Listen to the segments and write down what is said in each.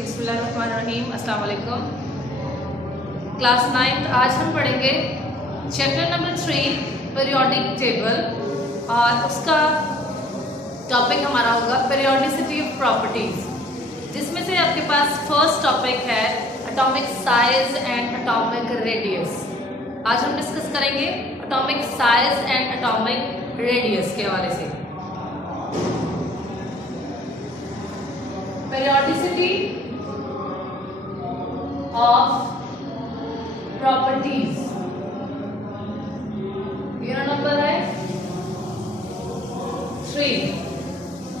जी बिस्मिल्लाहिर्रहमानिर्रहीम। अस्सलाम वालेकुम। क्लास 9th आज हम पढ़ेंगे चैप्टर नंबर 3 पीरियोडिक टेबल और उसका टॉपिक हमारा होगा पीरियोडिसिटी ऑफ प्रॉपर्टीज, जिसमें से आपके पास फर्स्ट टॉपिक है atomic size and atomic radius. आज हम डिस्कस करेंगे atomic size and atomic radius के हवाले से। periodicity of properties, ये नंबर है 3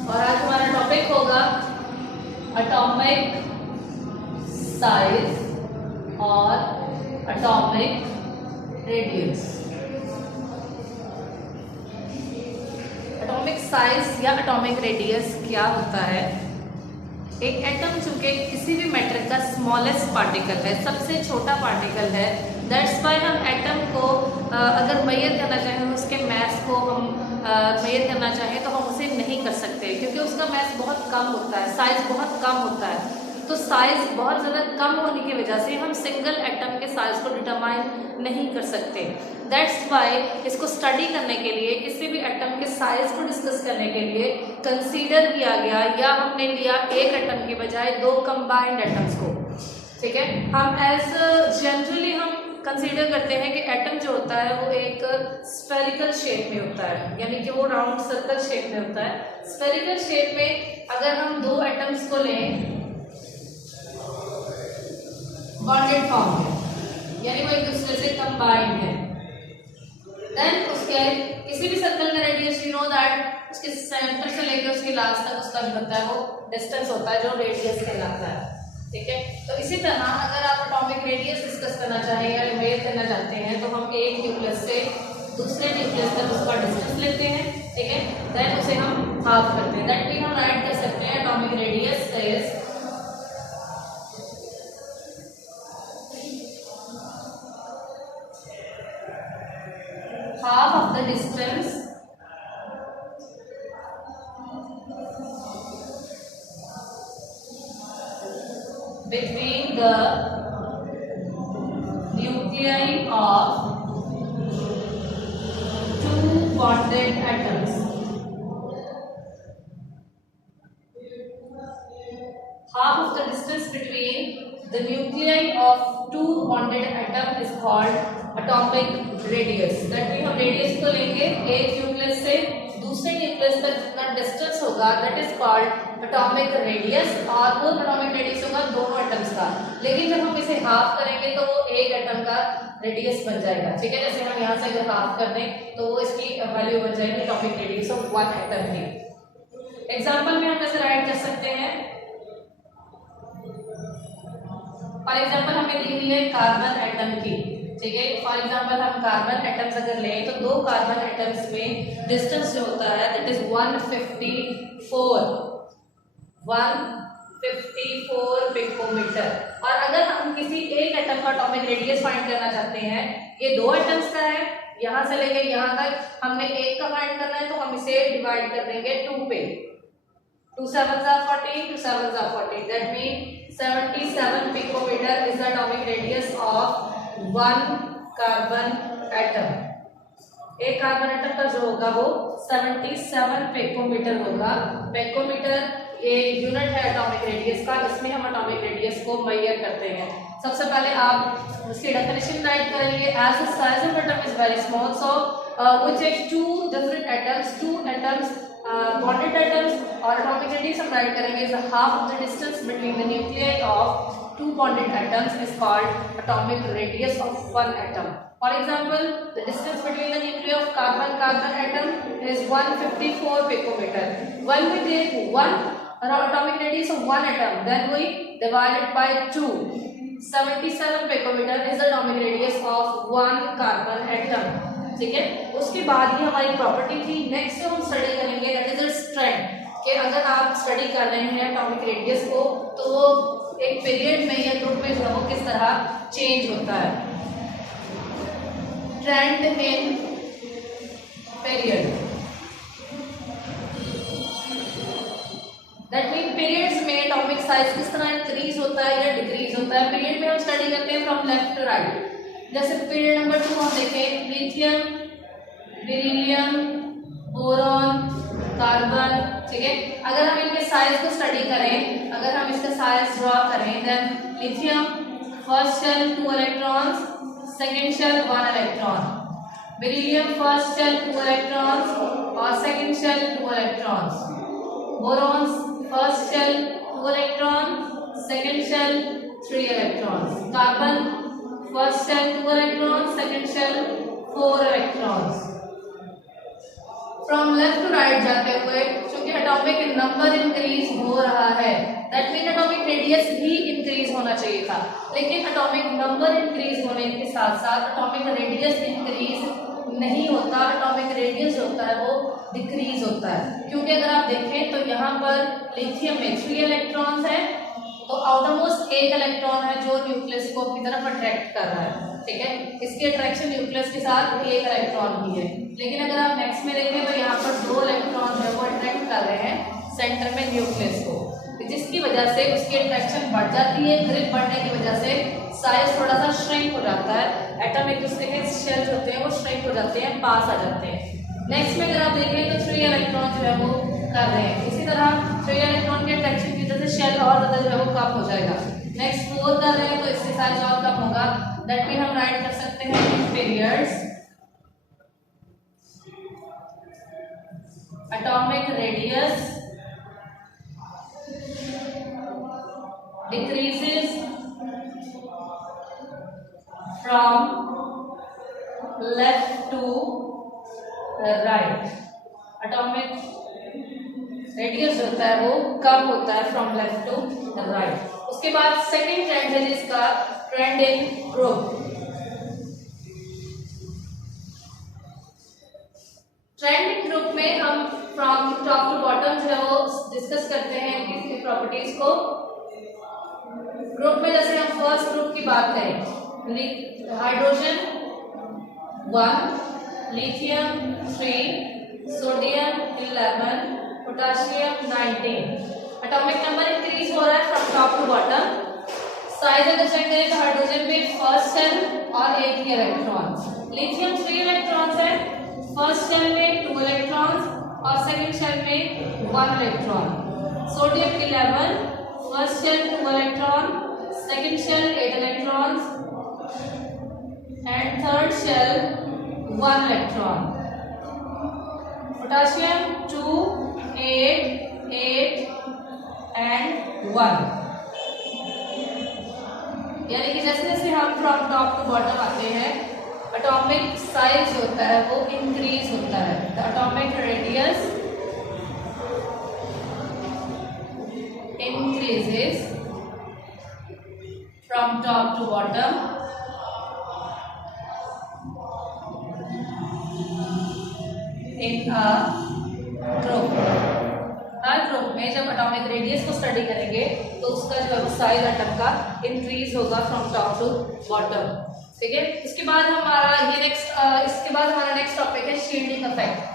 और आज हमारा टॉपिक होगा एटॉमिक साइज और एटॉमिक रेडियस। एटॉमिक साइज या एटॉमिक रेडियस क्या होता है? एक एटम चूंकि किसी भी मैटर का स्मॉलेस्ट पार्टिकल है, सबसे छोटा पार्टिकल है, दैट्स वाई हम एटम को अगर मेजर करना चाहें, उसके मास को हम मेजर करना चाहें तो हम उसे नहीं कर सकते, क्योंकि उसका मास बहुत कम होता है, साइज बहुत कम होता है। तो साइज बहुत ज़्यादा कम होने की वजह से हम सिंगल एटम के साइज को डिटरमाइन नहीं कर सकते। दैट्स वाई इसको स्टडी करने के लिए, किसी भी एटम के साइज को डिस्कस करने के लिए कंसीडर किया गया, या हमने लिया एक एटम की बजाय 2 कंबाइंड एटम्स को। ठीक है, हम एज जनरली हम कंसीडर करते हैं कि एटम जो होता है वो एक स्फेरिकल शेप में होता है, यानी कि वो राउंड सर्कल शेप में होता है। स्फेरिकल शेप में अगर हम 2 एटम्स को लें बॉन्डेड फॉर्म में, यानी वो एक दूसरे से कंबाइंड है, देन उसके किसी भी सर्कल का रेडियस, यू नो दैट उसके सेंटर से लेकर उसके लास्ट तक उसका जो होता है वो डिस्टेंस होता है, जो रेडियस कहलाता है। ठीक है, तो इसी तरह अगर आप एटॉमिक रेडियस डिस्कस करना चाहें या मेजर करना चाहते हैं तो हम एक न्यूक्लियस से दूसरे न्यूक्लियस तक उसका डिस्टेंस लेते हैं। ठीक है, देन उसे हम हाफ करते हैं। दैट मीन हम राइट कर सकते हैं atomic radius is half of the distance between the nuclei of 2 bonded atoms. Half of the distance between the nuclei of 2 bonded atom is called atomic radius. That mean हम radius को लेंगे एक nucleus से दूसरे nucleus तक जितना distance होगा that is called atomic radius, और वो एटॉमिक रेडियस होगा दोनों एटम्स का। लेकिन जब हम इसे हाफ करेंगे तो वो एक एटम का रेडियस बन जाएगा। ठीक है, जैसे हम यहाँ से अगर हाफ कर दें तो वो इसकी वैल्यू बन जाएगी एटॉमिक रेडियस ऑफ 1 एटम की। एग्जाम्पल में हम ऐसे राइट कर सकते हैं, फॉर एग्जाम्पल हमें दी हुई है कार्बन एटम की। ठीक है, फॉर एग्जाम्पल हम कार्बन एटम्स अगर लें तो 2 कार्बन एटम्स में डिस्टेंस जो होता है दैट इज 154 पिकोमीटर। और अगर हम किसी एक एटम का एटॉमिक रेडियस फाइंड करना चाहते हैं, ये 2 एटम्स का है, यहाँ से लेके यहाँ तक हमने एक का फाइंड करना है, तो हम इसे डिवाइड कर देंगे 2 पे। 2 7s are 40, 2 7s are 40, that means 77 picometer is the atomic radius of 1 carbon atom. एक कार्बन एटम का जो होगा वो 77 पिकोमीटर होगा। पिकोमीटर ये यूनिट है एटॉमिक रेडियस का, इसमें हम एटॉमिक रेडियस को मेजर करते हैं। सबसे पहले आप उसकी डेफिनेशन राइट करेंगे, as the size of atom is very small, so we take 2 different atoms, 2 atoms bonded atoms, और atomic radius हम राइट करेंगे is half of the distance between the nuclei of 2 bonded atoms is called atomic radius of 1 atom. For example, the distance between the nuclei of carbon atom is 154 picometer. When we take 1 atomic radius of 1 atom, then we divide it by 2. 77 picometer is the atomic radius of 1 carbon atom. ठीक है, उसके बाद ही हमारी property थी। Next हम study करेंगे that is strength, कि अगर आप स्टडी कर रहे हैं एटॉमिक रेडियस को तो वो एक पीरियड में या ग्रुप में जो है वो किस तरह चेंज होता है। Trend in period, that mean periods में एटॉमिक साइज किस तरह इंक्रीज होता है या डिक्रीज होता है। पीरियड में हम स्टडी करते हैं फ्रॉम लेफ्ट टू राइट। जैसे पीरियड नंबर 2 हम देखें, लिथियम, बेरिलियम, बोरॉन, कार्बन, ठीक है। अगर हम इनके साइज को स्टडी करें, अगर हम इसका साइज ड्रॉ करें, then lithium first shell 2 electrons, second shell 1 electron. Beryllium first shell 2 electrons और second shell 2 electrons. Boron first shell 2 electron, second shell 3 electrons. Carbon first shell 2 electron, second shell 4 electrons. From left to right जाते हुए क्योंकि atomic number increase हो रहा है, that mean atomic radius भी increase होना चाहिए था, लेकिन एटॉमिक नंबर इंक्रीज होने के साथ साथ एटॉमिक रेडियस इंक्रीज नहीं होता। एटॉमिक रेडियस होता है वो डिक्रीज होता है, क्योंकि अगर आप देखें तो यहाँ पर लिथियम में 3 इलेक्ट्रॉन्स है, तो आउटरमोस्ट 1 इलेक्ट्रॉन है जो न्यूक्लियस को अपनी तरफ अट्रैक्ट कर रहा है, ठीक है। इसकी अट्रैक्शन न्यूक्लियस के साथ 1 इलेक्ट्रॉन की है। लेकिन अगर आप नेक्स्ट में देखें तो यहाँ पर 2 इलेक्ट्रॉन है वो अट्रैक्ट कर रहे हैं सेंटर में न्यूक्लियस को, जिसकी वजह से उसकी अट्रैक्शन बढ़ जाती है। ग्रिप बढ़ने की वजह से साइज थोड़ा सा श्रिंक हो जाता है, एटम एक दूसरे के शेल्स होते हैं वो श्रिंक हो जाते हैं, पास आ जाते हैं। नेक्स्ट में अगर आप देखें तो 3 इलेक्ट्रॉन जो है वो कर रहे हैं। इसी तरह 3 इलेक्ट्रॉन के अट्रैक्शन की वजह से शेल और ज्यादा जो है वो कम हो जाएगा। नेक्स्ट 4 कर रहे हैं तो इससे साइज और कम होगा। दैट मीन हम राइट कर सकते हैं periods atomic radius decreases from left to right। Atomic radius होता है वो कम होता है फ्रॉम लेफ्ट टू राइट। उसके बाद सेकंड ट्रेंड है जिसका trend in group. Trend in group में हम फ्रॉम टॉप टू बॉटम जो है वो डिस्कस करते हैं इनकी प्रॉपर्टीज को। ग्रुप में जैसे हम फर्स्ट ग्रुप की बात करें, hydrogen 1, lithium 3, sodium 11, potassium 19। Atomic number increase हो रहा है from top to bottom. Size अगर चेक करें तो हाइड्रोजन में फर्स्ट शेल और 1 ही इलेक्ट्रॉन, लिथियम 3 इलेक्ट्रॉन्स है, फर्स्ट शेल में 2 इलेक्ट्रॉन्स और सेकंड शेल में 1 electron. Sodium 11, first shell 2 electron, second shell 8 electrons and third shell 1 electron। potassium 2, 8, 8 and 1। यानी कि जैसे जैसे हम फ्रॉम टॉप टू बॉटम आते हैं एटॉमिक साइज होता है वो इंक्रीज होता है। The atomic radius increases from top to bottom in a group। Her group में जब एटॉमिक रेडियस को स्टडी करेंगे तो उसका जो है साइज एटम का इंक्रीज होगा फ्रॉम टॉप टू बॉटम, ठीक है। इसके बाद हमारा नेक्स्ट टॉपिक है shielding effect.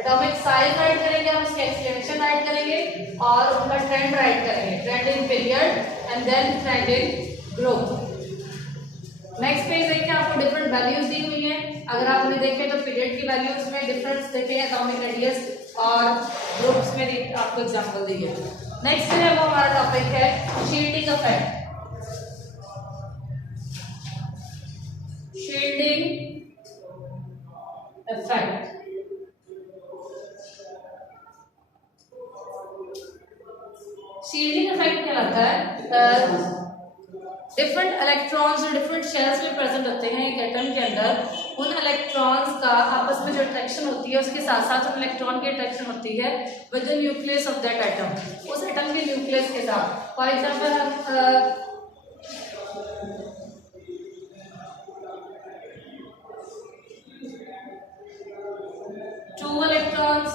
Atomic size write करेंगे, हम उसके एक्सप्लेनेशन राइट करेंगे और उनका ट्रेंड राइट करेंगे, trend in period and then trend in group. Next page देखिए, आपको डिफरेंट वैल्यूज दी हुई हैं। अगर आपने देखे तो पीरियड की वैल्यूज में डिफरेंस देखे हैं एटॉमिक रेडियस और ग्रुप्स में आपको एग्जांपल दी है। नेक्स्ट है वो हमारा टॉपिक है shielding effect. Shielding effect shielding effect क्या लगता है? डिफरेंट इलेक्ट्रॉन्स जो डिफरेंट शेल्स में प्रेजेंट होते हैं एक एटम के अंदर, उन इलेक्ट्रॉन्स का आपस में जो अट्रैक्शन होती है उसके साथ साथ उन इलेक्ट्रॉन की अट्रैक्शन होती है with the nucleus of that atom, उस एटम के न्यूक्लियस के साथ। फॉर एग्जांपल हम 2 electrons,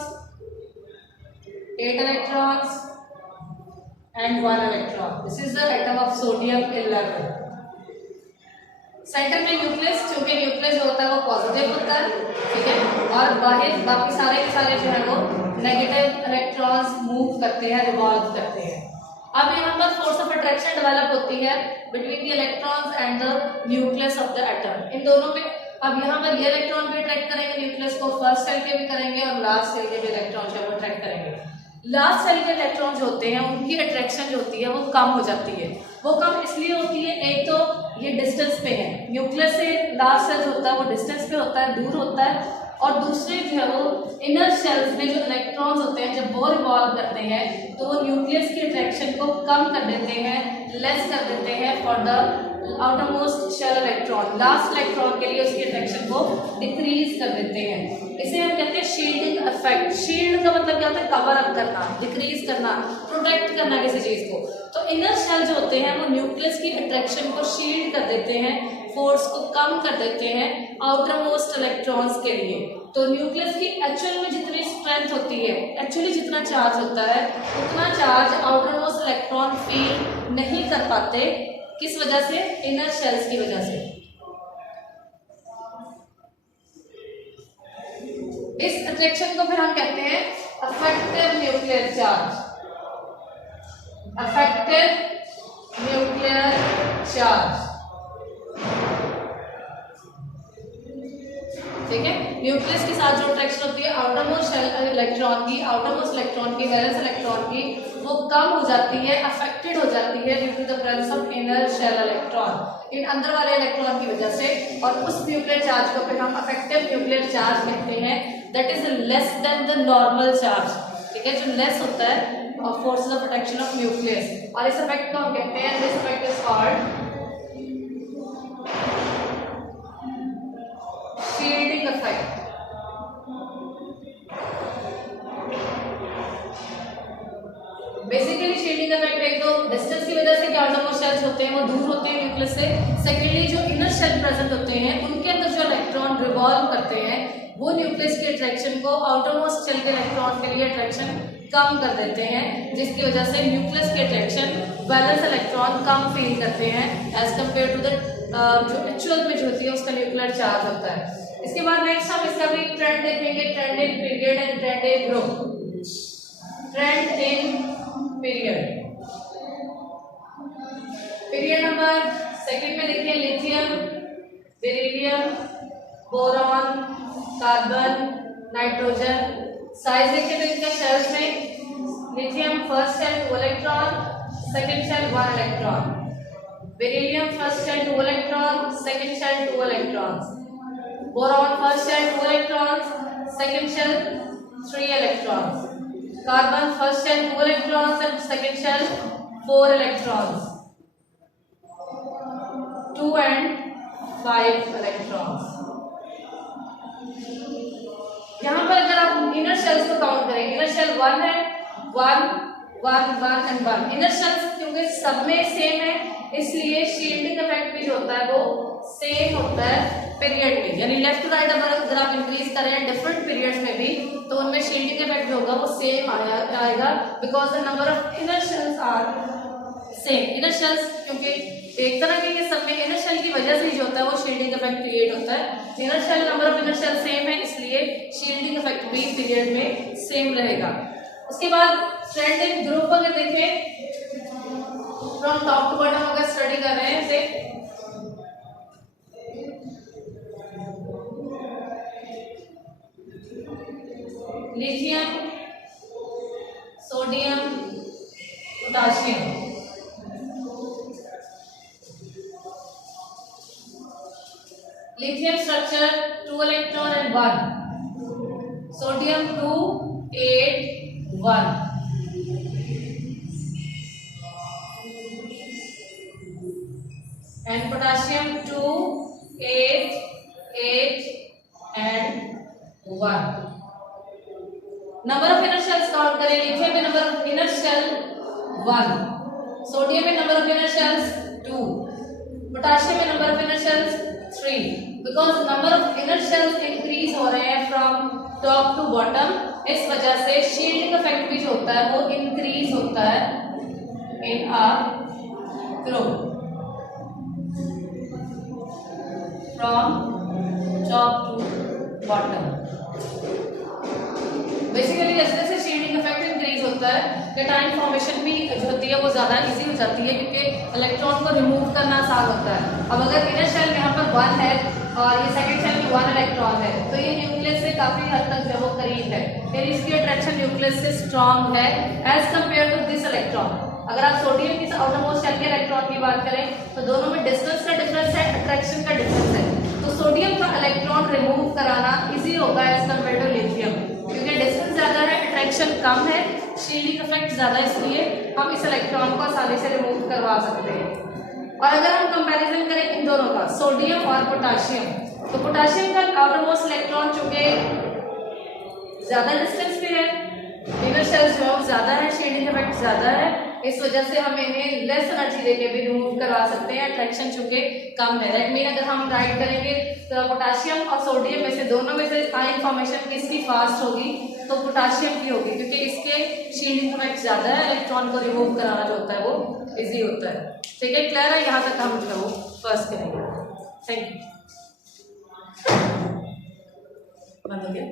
8 electrons and 1 electron. This is the atom of sodium 11. Centre में न्यूक्लियस, क्योंकि न्यूक्लियस जो होता है वो पॉजिटिव होता है, ठीक है, और बाहर बाकी सारे के सारे जो है वो नेगेटिव इलेक्ट्रॉन्स मूव करते हैं, रिवॉल्व करते हैं। अब यहाँ पर फोर्स ऑफ अट्रैक्शन डेवलप होती है between the electrons and the nucleus of the atom. इन दोनों में अब यहाँ पर ये इलेक्ट्रॉन भी अट्रैक्ट करेंगे न्यूक्लियस को, फर्स्ट सेल के भी करेंगे और लास्ट सेल के भी इलेक्ट्रॉन जो है अट्रैक्ट करेंगे। लास्ट सेल के इलेक्ट्रॉन जो होते हैं उनकी अट्रैक्शन जो होती है वो कम हो जाती है। वो कम इसलिए होती है, एक तो ये डिस्टेंस पे है, न्यूक्लियस से लास्ट सेल होता है वो डिस्टेंस पे होता है, दूर होता है, और दूसरे जो है वो इनर शेल्स में जो इलेक्ट्रॉन्स होते हैं जब वो रिवॉल्व करते हैं तो वो न्यूक्लियस की अट्रैक्शन को कम कर देते हैं, लेस कर देते हैं for the outermost shell electron. Last electron के लिए उसकी अट्रैक्शन को डिक्रीज कर देते हैं। इसे हम कहते हैं शील्डिंग इफेक्ट। शील्ड का मतलब क्या होता है? कवर अप करना, डिक्रीज करना, प्रोटेक्ट करना किसी चीज को। तो इनर शेल जो होते हैं वो न्यूक्लियस की अट्रैक्शन को शील्ड कर देते हैं, फोर्स को कम कर देते हैं आउटर मोस्ट इलेक्ट्रॉन्स के लिए। तो न्यूक्लियस की एक्चुअल में जितनी स्ट्रेंथ होती है, एक्चुअली जितना चार्ज होता है उतना charge outer most electron feel नहीं कर पाते। किस वजह से? इनर शेल्स की वजह से। इस अट्रैक्शन को फिर हम कहते हैं affective nuclear charge. Affective nuclear charge, ठीक है। न्यूक्लियस के साथ जो अट्रैक्शन होती है आउटर मोस्ट शेल इलेक्ट्रॉन की, आउटर मोस्ट इलेक्ट्रॉन की, वैलेंस इलेक्ट्रॉन की, वो कम हो जाती है, अफेक्टेड हो जाती है due to the presence of inner shell electron, इन अंदर वाले इलेक्ट्रॉन की वजह से। और उस न्यूक्लियर चार्ज को फिर हम अफेक्टिव न्यूक्लियर चार्ज कहते हैं, that is less than the normal charge, ठीक है, जो लेस होता है forces of attraction of nucleus. और इस इफेक्ट को हम कहते हैं, this effect is called shielding effect. Basically shielding effect एक तो डिस्टेंस की वजह से कि आउटरमोस्ट शेल्स होते हैं वो दूर होते हैं न्यूक्लियस से। सेकेंडली जो इनर शेल प्रेजेंट होते हैं उनके अंदर जो इलेक्ट्रॉन रिवॉल्व करते हैं वो न्यूक्लियस की अट्रैक्शन को आउटरमोस्ट शेल के इलेक्ट्रॉन के लिए अट्रैक्शन कम कर देते हैं, जिसकी वजह से न्यूक्लियस की अट्रैक्शन वैलेंस इलेक्ट्रॉन कम फील करते हैं एज कम्पेयर टू द जो एक्चुअल में जो होती है उसका न्यूक्लियर चार्ज होता है। इसके बाद नेक्स्ट हम इसका भी ट्रेंड देखेंगे, trend in period and trend in group. Trend in period, period number second में देखिए lithium, beryllium, boron, carbon, nitrogen. Size देखिए तो इनका शेल्स में lithium first shell 2 electron, second shell 1 electron. Beryllium first shell 2 electron, second shell 2 electrons. Boron first shell 2 electrons, second shell 3 electrons. Carbon first shell 2 electrons and second shell 4 electrons. 2 and 5 electrons. यहाँ पर अगर आप inner shells को count करें, inner shell 1 है, 1 1 1 and 1। Inner shells क्योंकि सब में सेम है इसलिए शील्डिंग इफेक्ट भी जो होता है वो सेम होता है पीरियड में, यानी लेफ्ट टू राइट अगर आप इंक्रीज करें डिफरेंट पीरियड्स में भी तो उनमें शील्डिंग इफेक्ट जो होगा वो सेम आएगा, because the number of inner shells are same. Inner shells क्योंकि एक तरह के ये सब में इनर शेल की वजह से ही जो होता है वो शील्डिंग इफेक्ट क्रिएट होता है। Inner shell number of inner shell same है इसलिए शील्डिंग इफेक्ट भी पीरियड में सेम रहेगा। उसके बाद ट्रेंड इन ग्रुप अगर देखें फ्रॉम टॉप टू बॉटम अगर स्टडी कर रहे हैं से lithium, sodium, potassium. Lithium structure 2 electron and 1, sodium 2 8 1, and potassium 2 8 8 and 1। Number of inner shells count करें, लिथियम में number of inner shell 1, sodium में number of inner shells 2, potassium में number of inner shells 3। Because number of inner shells increase हो रहे हैं from top to bottom, इस वजह से शील्डिंग इफेक्ट भी जो होता है वो इंक्रीज होता है in a group from top to bottom. Basically जैसे जैसे शील्डिंग इफेक्ट इंक्रीज होता है, कैटायन फॉर्मेशन भी जो होती है वो ज़्यादा इजी हो जाती है, क्योंकि इलेक्ट्रॉन को रिमूव करना आसान होता है। अब अगर इनर शेल यहाँ पर 1 है और ये सेकंड शेल में 1 इलेक्ट्रॉन है, तो ये न्यूक्लियस से काफ़ी हद तक जो वो करीब है, फिर इसकी अट्रैक्शन न्यूक्लियस से स्ट्रॉन्ग है as compared to this electron. अगर आप सोडियम की आउटरमोस्ट शेल के इलेक्ट्रॉन की बात करें तो दोनों में डिस्टेंस का डिफरेंस है, अट्रैक्शन का डिफरेंस है, तो सोडियम का इलेक्ट्रॉन रिमूव कराना इजी होगा एज कम्पेयर टू लिथियम, क्योंकि डिस्टेंस ज़्यादा है, अट्रैक्शन कम है, शील्डिंग इफेक्ट ज़्यादा, इसलिए हम इस इलेक्ट्रॉन को आसानी से रिमूव करवा सकते हैं। और अगर हम कंपैरिजन करें इन दोनों का, सोडियम और पोटाशियम, तो पोटाशियम का आउटरमोस्ट इलेक्ट्रॉन चूंकि ज़्यादा डिस्टेंस पे है, इनर शेल जो है ज़्यादा है, शील्डिंग इफेक्ट ज़्यादा है, इस वजह से हम इन्हें लेस एनर्जी देके भी रिमूव करवा सकते हैं, अट्रैक्शन चूंकि कम है। दैट मीन अगर हम राइट करेंगे तो पोटाशियम और सोडियम में से दोनों में से आयन फॉर्मेशन किसकी फास्ट होगी, तो पोटाशियम की होगी, क्योंकि इसके शील्डिंग इफेक्ट ज़्यादा है, इलेक्ट्रॉन को रिमूव कराना जो होता है वो इजी होता है। ठीक है, क्लियर है? यहाँ तक हम जो है वो फर्स्ट करेंगे। Thank you. बंद हो गया।